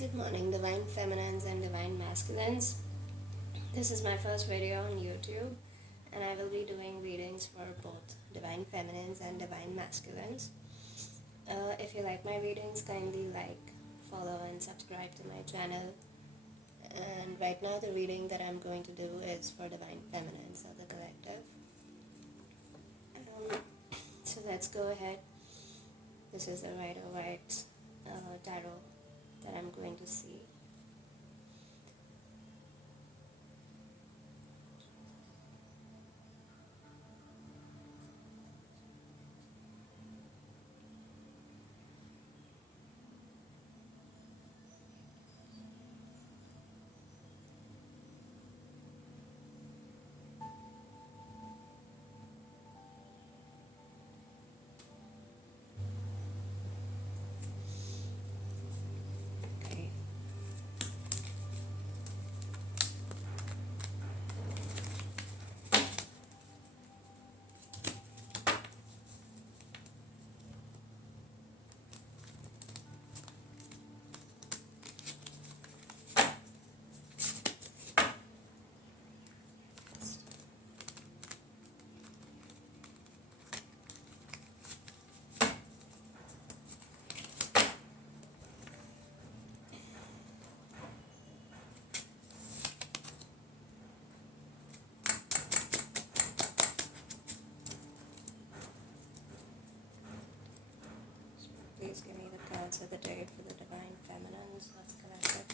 Good morning, Divine Feminines and Divine Masculines. This is my first video on YouTube, and I will be doing readings for both Divine Feminines and Divine Masculines. If you like my readings, kindly like, follow, and subscribe to my channel. And right now, the reading that I'm going to do is for Divine Feminines of the collective. So let's go ahead. This is the Rider-Waite tarot that I'm going to see. Okay. Please give me the cards of the day for the Divine Feminines of the collective.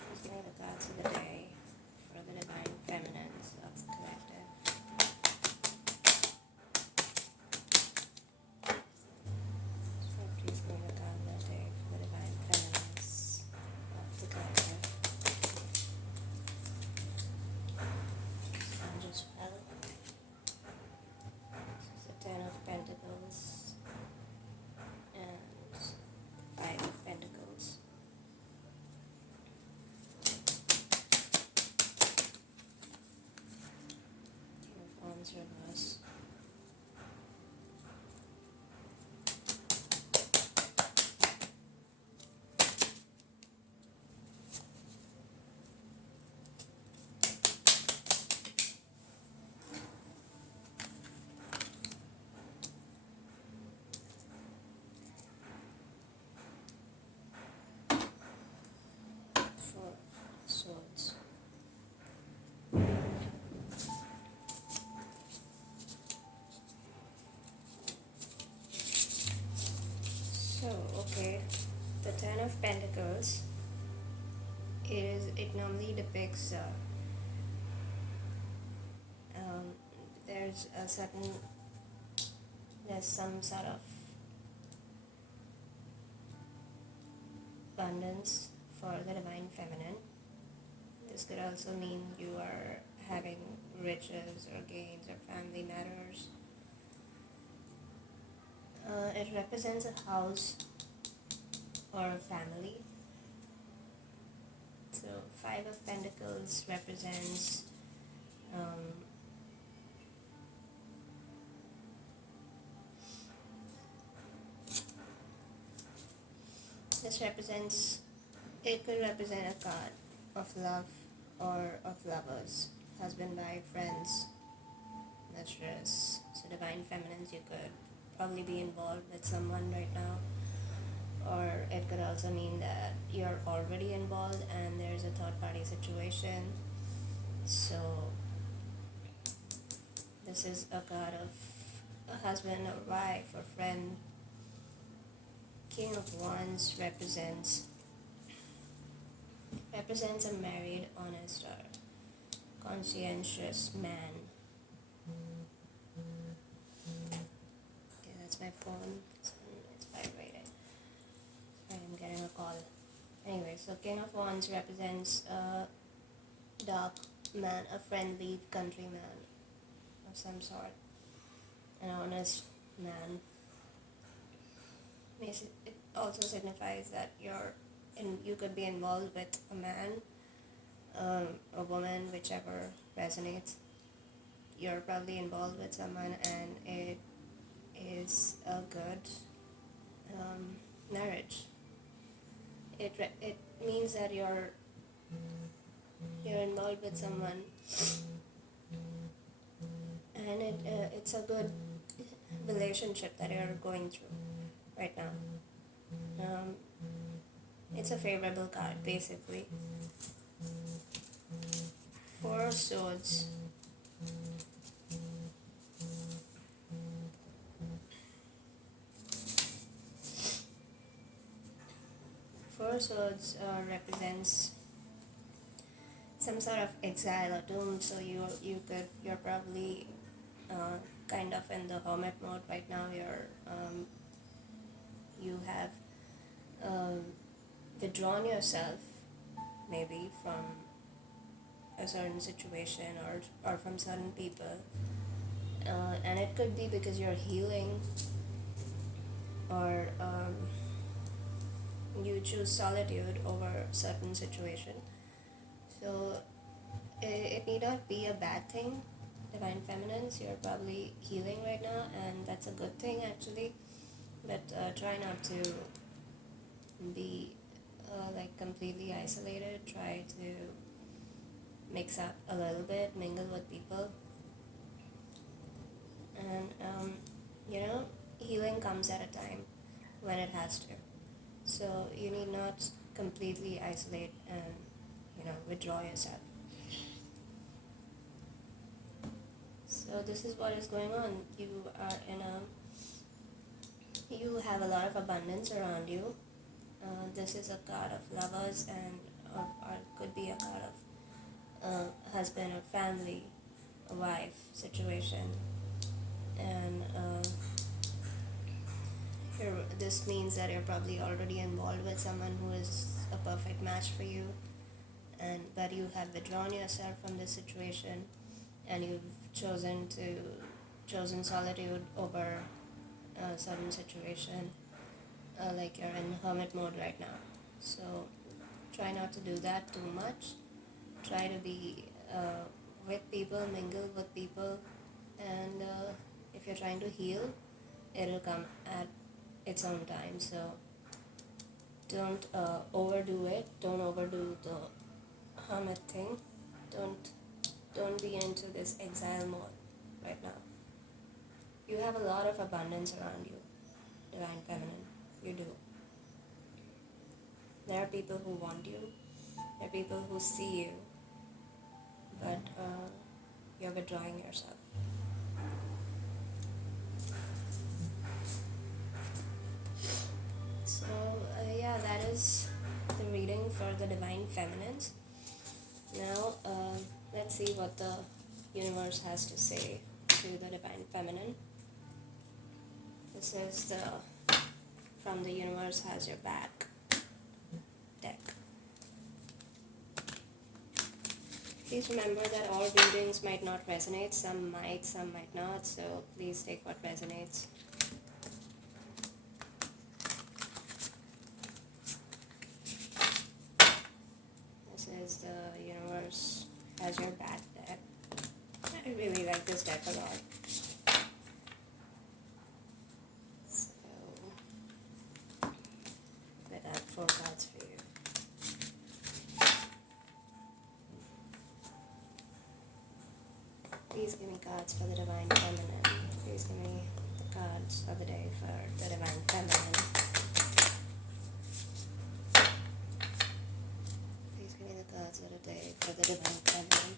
Please give me the cards of the day for the Divine Feminines of the collective. So please give me the cards of the day for the Divine Feminines of the collective. And just well. This is the Ten of Pentacles and Five of Pentacles. King of Wands reverse. Four of Swords. So, okay, the Ten of Pentacles, it normally depicts there's some sort of abundance for the Divine Feminine. This could also mean you are having riches or gains or family matters. It represents a house or a family. So Five of Pentacles represents it could represent a card of love or of lovers, husband, wife, friends, mistress. So Divine Feminines, you could probably be involved with someone right now, or it could also mean that you're already involved and there's a third party situation. So this is a card of a husband or wife or friend. King of Wands represents a married, honest, or conscientious man. Okay, that's my phone. It's vibrating. I'm getting a call. Anyway, so King of Wands represents a dark man, a friendly countryman of some sort, an honest man. It also signifies that you could be involved with a man, a woman, whichever resonates. You're probably involved with someone, and it is a good marriage. it means that you're involved with someone, and it's a good relationship that you're going through right now. It's a favorable card, basically. Four of Swords. Four of Swords represents some sort of exile or doom. So you're probably kind of in the hermit mode right now. You have withdrawn yourself maybe from a certain situation or from certain people, and it could be because you're healing, or you choose solitude over certain situation. So it need not be a bad thing. Divine Feminines, you're probably healing right now, and that's a good thing actually. But try not to be like completely isolated. Try to mix up a little bit, mingle with people, and healing comes at a time when it has to. So you need not completely isolate and withdraw yourself. So this is what is going on. You have a lot of abundance around you. This is a card of lovers, and or could be a card of husband or family, a wife situation, and this means that you're probably already involved with someone who is a perfect match for you, but you have withdrawn yourself from this situation, and you've chosen solitude over a certain situation, like you're in hermit mode right now. So try not to do that too much. Try to be with people, mingle with people, and if you're trying to heal, it'll come at its own time. So don't overdo it. Don't overdo the hermit thing. Don't be into this exile mode right now. You have a lot of abundance around you, Divine Feminine. You do. There are people who want you. There are people who see you. But you're withdrawing yourself. So that is the reading for the Divine Feminines. Now let's see what the universe has to say to the Divine Feminine. This is from the Universe Has Your Back deck. Please remember that all readings might not resonate. Some might not. So please take what resonates. This is the Universe Has Your Back deck. I really like this deck a lot. So let out 4 cards for you. Please give me cards for the Divine Feminine. Please give me the cards for the day for the Divine Feminine. Please give me the cards for the day for the Divine Feminine.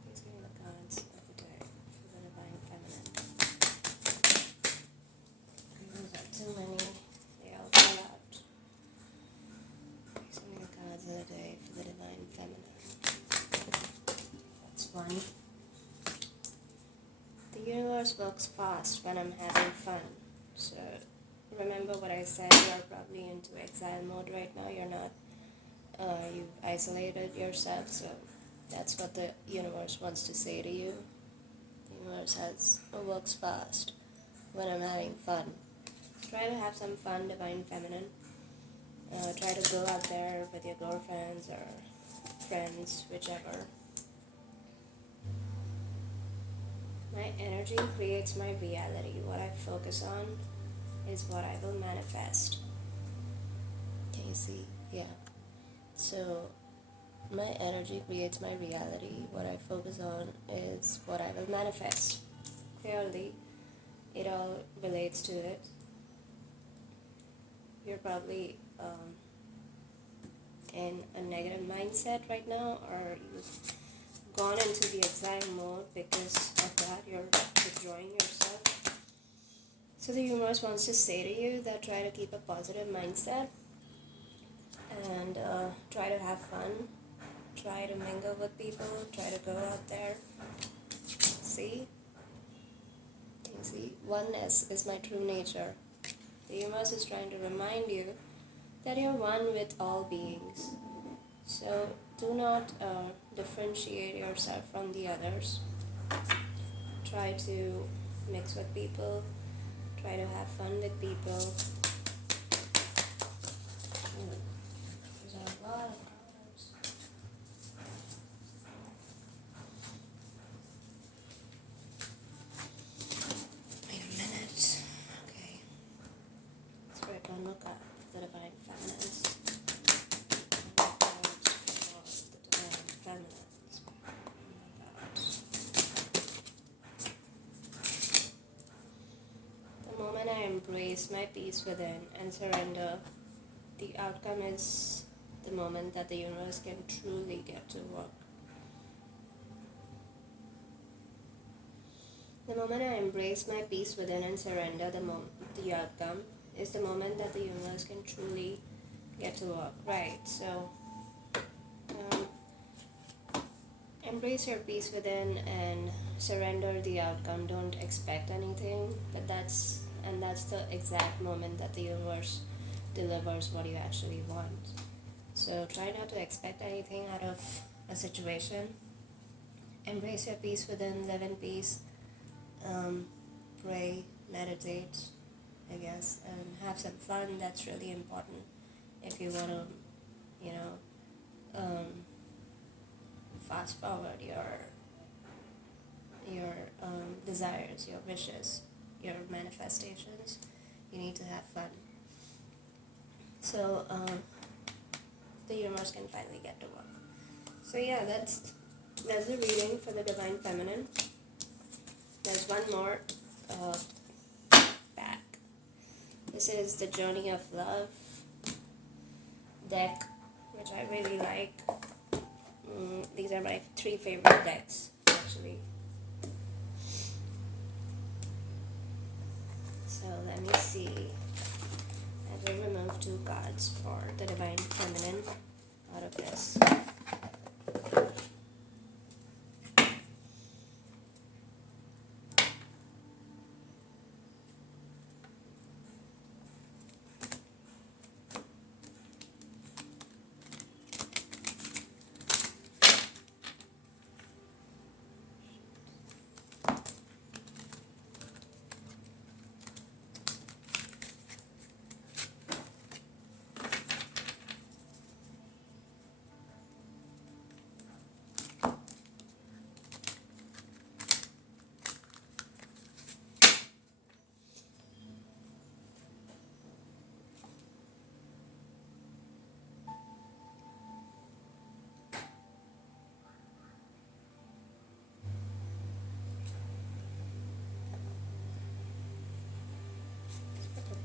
Please give me the cards of the day for the Divine Feminine. Those are too many. They all fall out. Please give me the cards of the day for the Divine Feminine. One. The universe works fast when I'm having fun. So remember what I said, you're probably into exile mode right now. You're not, you've isolated yourself. So that's what the universe wants to say to you. The universe works fast when I'm having fun. Try to have some fun, Divine Feminine. Try to go out there with your girlfriends or friends, whichever. My energy creates my reality. What I focus on is what I will manifest. You see? Yeah. So my energy creates my reality. What I focus on is what I will manifest. Clearly, it all relates to it. You're probably in a negative mindset right now, or you've gone into the exile mode because of that. You're withdrawing yourself. So the universe wants to say to you that try to keep a positive mindset and try to have fun. Try to mingle with people. Try to go out there. See? You see? Oneness is my true nature. The universe is trying to remind you that you're one with all beings. So do not differentiate yourself from the others. Try to mix with people. Try to have fun with people. There's a lot of colors. Wait a minute. Okay. Let's write one more card for the Divine Feminines. The Divine Feminines. The moment I embrace my peace within and surrender, the outcome is the moment that the universe can truly get to work. The moment I embrace my peace within and surrender, the outcome is the moment that the universe can truly get to work. Right, so embrace your peace within and surrender the outcome. Don't expect anything, but that's the exact moment that the universe delivers what you actually want. So try not to expect anything out of a situation. Embrace your peace within, live in peace, pray, meditate, I guess, and have some fun. That's really important if you want to, fast forward your desires, your wishes, your manifestations. You need to have fun. So the universe can finally get to work. So yeah, that's the reading for the Divine Feminine. There's one more back. This is the Journey of Love deck, which I really like. These are my 3 favorite decks, actually. So let me see. I will remove 2 cards for the Divine Feminine out of this.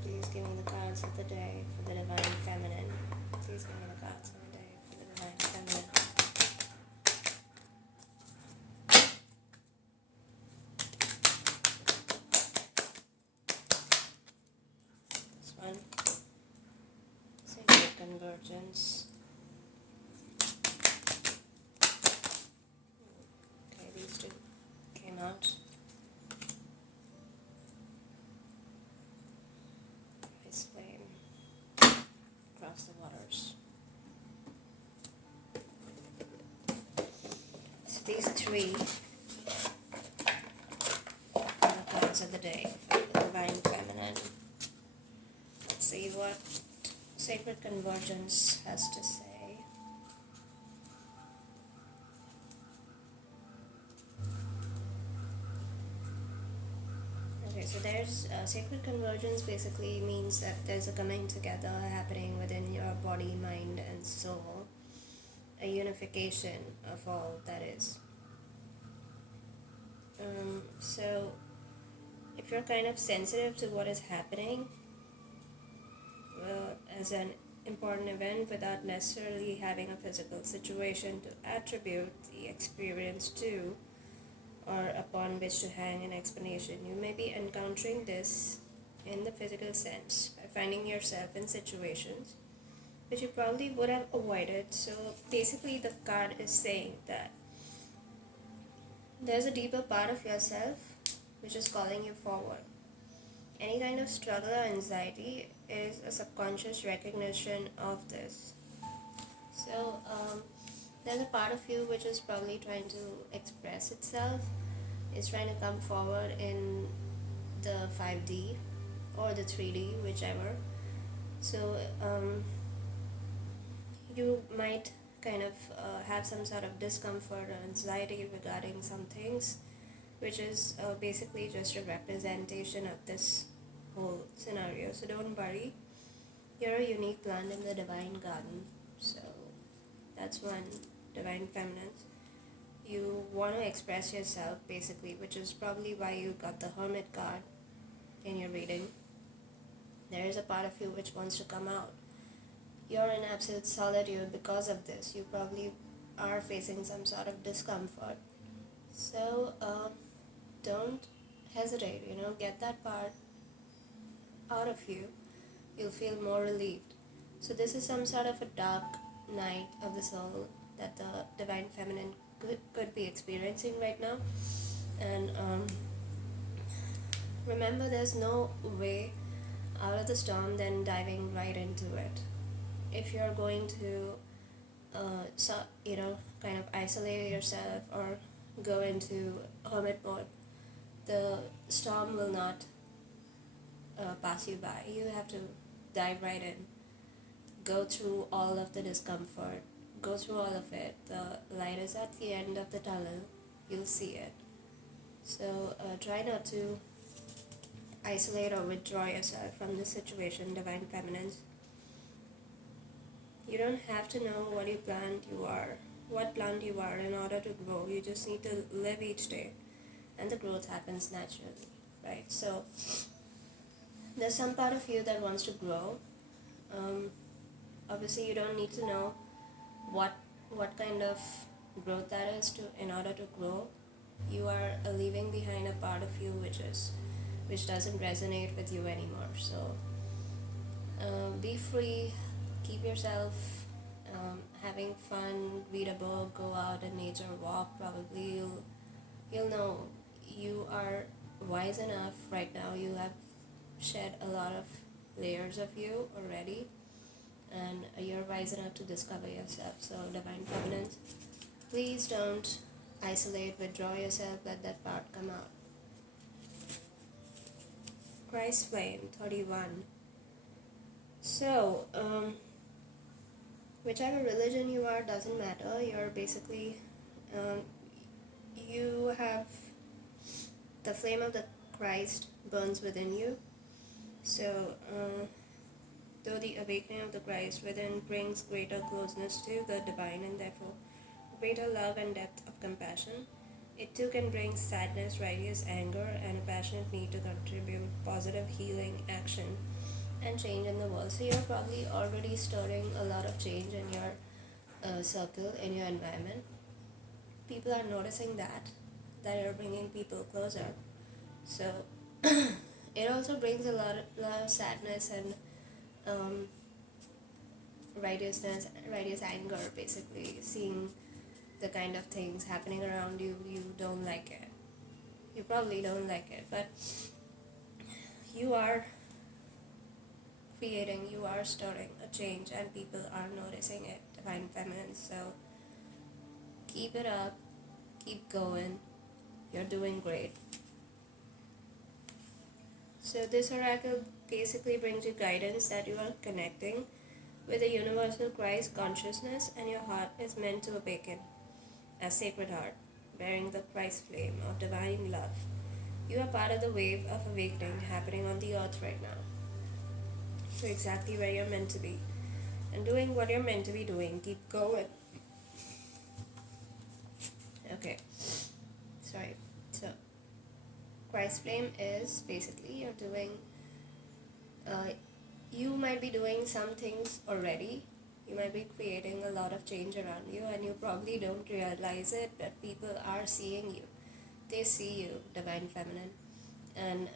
Please give me the cards of the day for the Divine Feminine. Please give me the cards of the day for the Divine Feminine. This one. Sacred Convergence. Okay, these 2 came out. Across the waters. So these 3 are the cards of the day for the Divine Feminine. Let's see what Sacred Convergence has to say. Okay, so there there's sacred convergence basically means that there's a coming together happening within your body, mind, and soul, a unification of all that is. So, if you're kind of sensitive to what is happening, as an important event without necessarily having a physical situation to attribute the experience to, or upon which to hang an explanation, you may be encountering this in the physical sense by finding yourself in situations which you probably would have avoided. So basically, the card is saying that there's a deeper part of yourself which is calling you forward. Any kind of struggle or anxiety is a subconscious recognition of this. So, there's a part of you which is probably trying to express itself, is trying to come forward in the 5D or the 3D, whichever. So, you might kind of have some sort of discomfort or anxiety regarding some things, which is basically just a representation of this whole scenario. So don't worry, you're a unique plant in the divine garden. So that's one, divine feminine. You want to express yourself basically, which is probably why you got the Hermit card in your reading. There is a part of you which wants to come out. You're in absolute solitude because of this. You probably are facing some sort of discomfort. So don't hesitate, get that part out of you. You'll feel more relieved. So this is some sort of a dark night of the soul that the divine feminine could be experiencing right now. And remember, there's no way out of the storm than diving right into it. If you're going to kind of isolate yourself or go into hermit mode, the storm will not pass you by. You have to dive right in, go through all of the discomfort, go through all of it. The light is at the end of the tunnel. You'll see it. So try not to isolate or withdraw yourself from this situation, divine feminines. You don't have to know what plant you are in order to grow. You just need to live each day, and the growth happens naturally, right? So there's some part of you that wants to grow. Obviously, you don't need to know what kind of growth that is in order to grow. You are leaving behind a part of you which doesn't resonate with you anymore. So be free. Keep yourself having fun, read a book, go out in nature, walk. Probably you'll know you are wise enough right now. You have shed a lot of layers of you already, and you're wise enough to discover yourself. So divine feminine, please don't isolate, withdraw yourself, let that part come out. Christ flame 31. So whichever religion you are doesn't matter. You're basically you have the flame of the Christ burns within you. So though the awakening of the Christ within brings greater closeness to the divine and therefore greater love and depth of compassion, it too can bring sadness, righteous anger, and a passionate need to contribute positive healing action and change in the world. So you're probably already stirring a lot of change in your circle, in your environment. People are noticing that you're bringing people closer. So it also brings a lot of sadness and righteous anger, basically, seeing the kind of things happening around you. You don't like it. You probably don't like it, but you are creating, you are stirring a change, and people are noticing it, divine feminine. So keep it up, keep going. You're doing great. So this oracle basically brings you guidance that you are connecting with the universal Christ consciousness, and your heart is meant to awaken as sacred heart, bearing the Christ flame of divine love. You are part of the wave of awakening happening on the earth right now. So exactly where you're meant to be. And doing what you're meant to be doing. Keep going. Okay. Sorry. So Christ flame is basically uh, you might be doing some things already. You might be creating a lot of change around you, and you probably don't realize it, but people are seeing you. They see you, divine feminine, and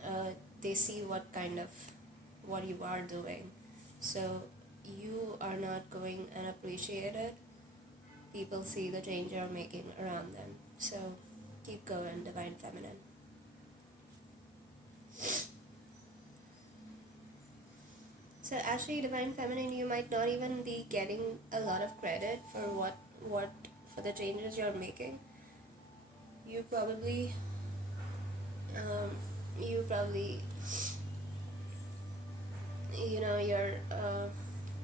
they see what you are doing. So you are not going unappreciated. People see the change you're making around them. So keep going, divine feminine. So actually, divine feminine, you might not even be getting a lot of credit for what for the changes you're making. You probably um, you probably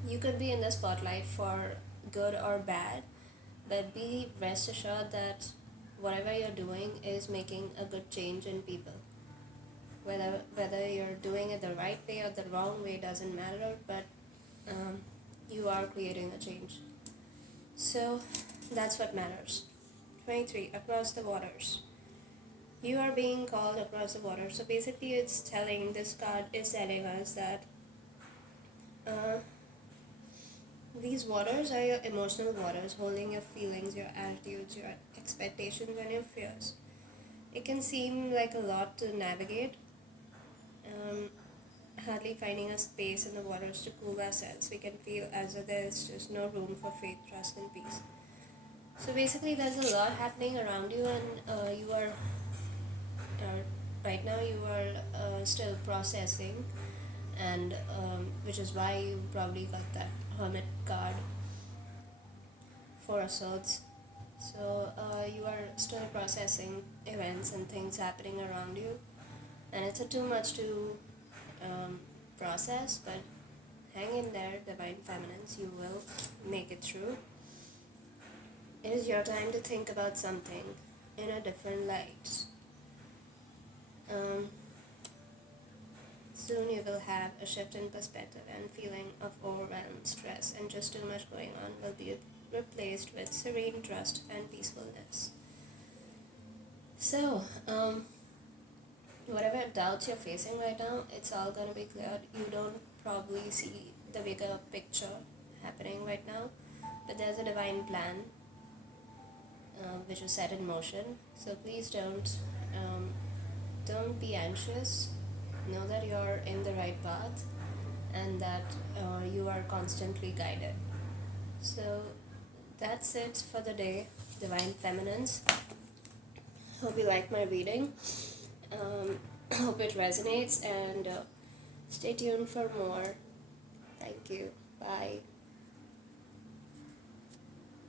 you could be in the spotlight for good or bad, but be rest assured that whatever you're doing is making a good change in people. Whether you're doing it the right way or the wrong way doesn't matter, but you are creating a change. So that's what matters. 23. Across the waters. You are being called across the water. So basically, this card is telling us that uh, these waters are your emotional waters, holding your feelings, your attitudes, your expectations, and your fears. It can seem like a lot to navigate, um, hardly finding a space in the waters to cool ourselves. We can feel as though there's just no room for faith, trust, and peace. So basically, there's a lot happening around you, and you are right now you are still processing, and which is why you probably got that hermit card, Four of Swords. So you are still processing events and things happening around you, and it's too much to process, but hang in there, divine feminines. You will make it through. It is your time to think about something in a different light. Soon you will have a shift in perspective, and feeling of overwhelm, stress, and just too much going on will be replaced with serene trust and peacefulness. So, whatever doubts you're facing right now, it's all gonna be cleared. You don't probably see the bigger picture happening right now, but there's a divine plan which is set in motion. So please don't be anxious. Know that you're in the right path, and that you are constantly guided. So that's it for the day, divine feminines. Hope you like my reading. Hope it resonates, and stay tuned for more. Thank you. Bye.